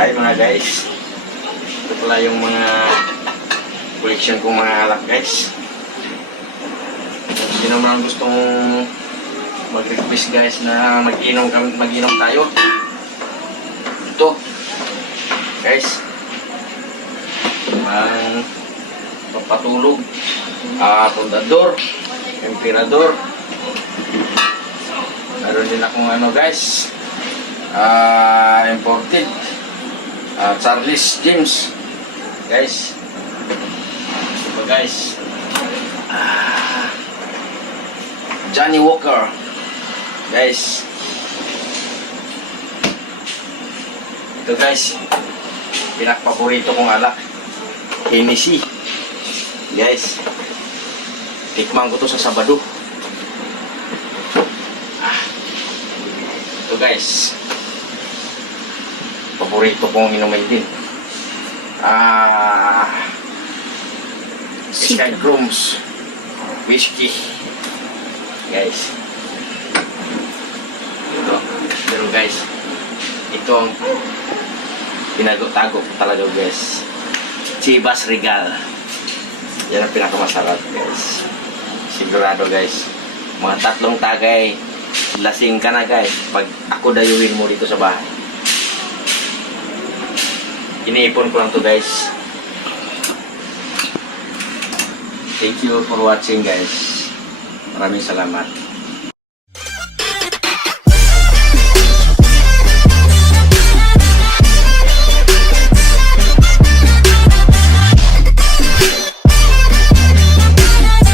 Hi mga guys. Ito pala yung mga collection kong mga alak guys. Sino man gustong mag-request guys na mag-inom tayo. Ito guys. Ang papatulog. Pundador. Emperador. Meron din akong ano guys. Imported. Charles James guys, ito guys, Johnny Walker guys, ito guys, pinakpaborito kong alak, Hennessy guys, tikman ko to sa Sabado. Ito guys, paborito kong inumin din. Sky Grooms whiskey guys. Pero guys, ito ang pinago-tago talaga guys. Chivas Regal. Yan ang pinakamasarap guys. Sigurado guys, mga 3 tagay lasing ka na guys pag ako dayuhin mo dito sa bahay. Iniipon ko lang to guys. Thank you for watching guys. Maraming salamat.